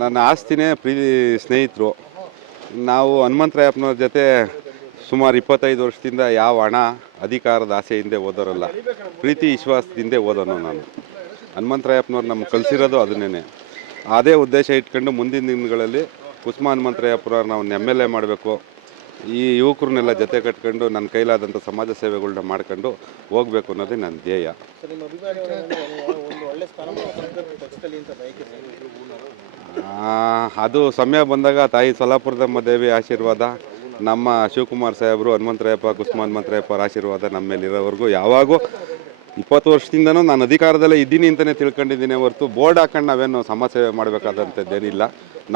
ನನ್ನ ಆಸ್ತಿನೇ ಪ್ರೀತಿ ಸ್ನೇಹಿತರು. ನಾವು ಹನುಮಂತರಾಯಪ್ಪನವ್ರ ಜೊತೆ ಸುಮಾರು ಇಪ್ಪತ್ತೈದು ವರ್ಷದಿಂದ ಯಾವ ಹಣ ಅಧಿಕಾರದ ಆಸೆಯಿಂದ ಓದೋರಲ್ಲ ಪ್ರೀತಿ ವಿಶ್ವಾಸದಿಂದ ಓದೋನು ನಾನು. ಹನುಮಂತರಾಯಪ್ಪನವ್ರು ನಮ್ಗೆ ಕಲಿಸಿರೋದು ಅದನ್ನೇ ಅದೇ ಉದ್ದೇಶ ಇಟ್ಕೊಂಡು ಮುಂದಿನ ದಿನಗಳಲ್ಲಿ ಕುಸುಮ ಹನುಮಂತರಾಯಪ್ಪನವ್ರು ನಾವು ಎಂ ಎಲ್ ಎ ಮಾಡಬೇಕು. ಈ ಯುವಕರನ್ನೆಲ್ಲ ಜೊತೆ ಕಟ್ಕೊಂಡು ನನ್ನ ಕೈಲಾದಂಥ ಸಮಾಜ ಸೇವೆಗಳನ್ನ ಮಾಡ್ಕೊಂಡು ಹೋಗ್ಬೇಕು ಅನ್ನೋದೇ ನನ್ನ ಧ್ಯೇಯ. ಅದು ಸಮಯ ಬಂದಾಗ ತಾಯಿ ಸೊಲ್ಲಾಪುರದಮ್ಮ ದೇವಿ ಆಶೀರ್ವಾದ, ನಮ್ಮ ಶಿವಕುಮಾರ್ ಸಾಹೇಬರು ಹನುಮಂತರಾಯಪ್ಪ ಕುಸುಮ ಹನುಮಂತರಾಯಪ್ಪ ಅವ್ರ ಆಶೀರ್ವಾದ ನಮ್ಮ ಮೇಲಿರೋವರೆಗೂ ಯಾವಾಗೂ. ಇಪ್ಪತ್ತು ವರ್ಷದಿಂದನೂ ನಾನು ಅಧಿಕಾರದಲ್ಲೇ ಇದ್ದೀನಿ ಅಂತಲೇ ತಿಳ್ಕೊಂಡಿದ್ದೀನಿ, ಹೊರತು ಬೋರ್ಡ್ ಹಾಕೊಂಡು ನಾವೇನು ಸಮಾಜ ಸೇವೆ ಮಾಡಬೇಕಾದಂಥದ್ದೇನಿಲ್ಲ.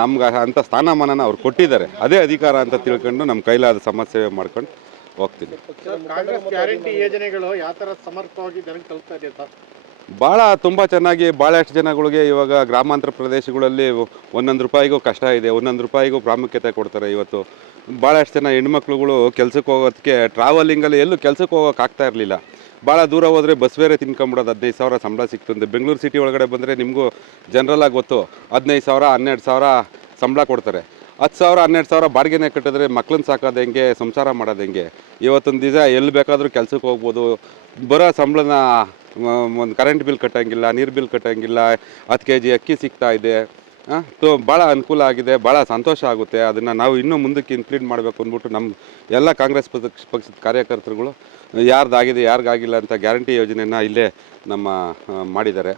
ನಮ್ಗೆ ಅಂಥ ಸ್ಥಾನಮಾನನ ಅವ್ರು ಕೊಟ್ಟಿದ್ದಾರೆ, ಅದೇ ಅಧಿಕಾರ ಅಂತ ತಿಳ್ಕೊಂಡು ನಮ್ಮ ಕೈಲಾದ ಸಮಾಜ ಸೇವೆ ಮಾಡ್ಕೊಂಡು ಹೋಗ್ತೀನಿ. ಕಾಂಗ್ರೆಸ್ ಗ್ಯಾರಂಟಿ ಯೋಜನೆಗಳು ಯಾವ ತರ ಸಮರ್ಪಕವಾಗಿ ಜನಕ್ಕೆ ತಲುಪ್ತಾ ಇದೆ ಸರ್? ಭಾಳ ತುಂಬ ಚೆನ್ನಾಗಿ ಭಾಳಷ್ಟು ಜನಗಳಿಗೆ ಇವಾಗ ಗ್ರಾಮಾಂತರ ಪ್ರದೇಶಗಳಲ್ಲಿ ಒಂದೊಂದು ರೂಪಾಯಿಗೂ ಕಷ್ಟ ಇದೆ, ಒಂದೊಂದು ರೂಪಾಯಿಗೂ ಪ್ರಾಮುಖ್ಯತೆ ಕೊಡ್ತಾರೆ ಇವತ್ತು. ಭಾಳಷ್ಟು ಜನ ಹೆಣ್ಮಕ್ಳುಗಳು ಕೆಲಸಕ್ಕೆ ಹೋಗೋದಕ್ಕೆ ಟ್ರಾವೆಲಿಂಗಲ್ಲಿ ಎಲ್ಲೂ ಕೆಲಸಕ್ಕೆ ಹೋಗೋಕೆ ಆಗ್ತಾ ಇರಲಿಲ್ಲ. ಭಾಳ ದೂರ ಹೋದರೆ ಬಸ್ ಬೇರೆ ತಿನ್ಕೊಂಬಿಡೋದು ಹದಿನೈದು ಸಾವಿರ ಸಂಬಳ ಸಿಗ್ತಂತೆ ಬೆಂಗಳೂರು ಸಿಟಿ ಒಳಗಡೆ ಬಂದರೆ ನಿಮಗೂ ಜನರಲಾಗಿ ಗೊತ್ತು, ಹದಿನೈದು ಸಾವಿರ, ಹನ್ನೆರಡು ಸಾವಿರ ಸಂಬಳ ಕೊಡ್ತಾರೆ. ಹತ್ತು ಸಾವಿರ, ಹನ್ನೆರಡು ಸಾವಿರ ಬಾಡಿಗೆನೇ ಕಟ್ಟಿದ್ರೆ ಮಕ್ಳನ್ನ ಸಾಕೋದು ಹೆಂಗೆ, ಸಂಸಾರ ಮಾಡೋದು ಹೆಂಗೆ? ಇವತ್ತೊಂದು ದಿವಸ ಎಲ್ಲಿ ಬೇಕಾದರೂ ಕೆಲಸಕ್ಕೆ ಹೋಗ್ಬೋದು, ಬರೋ ಸಂಬಳನ ಒಂದು ಕರೆಂಟ್ ಬಿಲ್ ಕಟ್ಟಂಗಿಲ್ಲ, ನೀರು ಬಿಲ್ ಕಟ್ಟಂಗಿಲ್ಲ, ಹತ್ತು ಕೆ ಜಿ ಅಕ್ಕಿ ಸಿಗ್ತಾ ಇದೆ ತೋ ಭಾಳ ಅನುಕೂಲ ಆಗಿದೆ ಭಾಳ ಸಂತೋಷ ಆಗುತ್ತೆ. ಅದನ್ನು ನಾವು ಇನ್ನೂ ಮುಂದಕ್ಕೆ ಇನ್ಕ್ಲೂಡ್ ಮಾಡಬೇಕು ಅಂದ್ಬಿಟ್ಟು ನಮ್ಮ ಎಲ್ಲ ಕಾಂಗ್ರೆಸ್ ಪಕ್ಷ, ಪಕ್ಷದ ಕಾರ್ಯಕರ್ತರುಗಳು, ಯಾರ್ದಾಗಿದೆ, ಯಾರಿಗಾಗಿಲ್ಲ ಅಂತ ಗ್ಯಾರಂಟಿ ಯೋಜನೆಯನ್ನು ಇಲ್ಲೇ ನಮ್ಮ ಮಾಡಿದ್ದಾರೆ.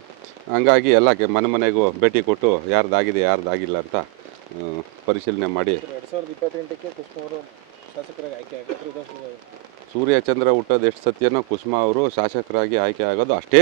ಹಂಗಾಗಿ ಎಲ್ಲ ಮನೆ ಮನೆಗೂ ಭೇಟಿ ಕೊಟ್ಟು ಯಾರ್ದಾಗಿದೆ, ಯಾರ್ದಾಗಿಲ್ಲ ಅಂತ ಪರಿಶೀಲನೆ ಮಾಡಿ. ಎರಡು ಸಾವಿರದ ಸೂರ್ಯ ಚಂದ್ರ ಹುಟ್ಟೋದು ಎಷ್ಟು ಸತ್ಯನೋ ಕುಸುಮ ಅವರು ಶಾಸಕರಾಗಿ ಆಯ್ಕೆ ಆಗೋದು ಅಷ್ಟೇ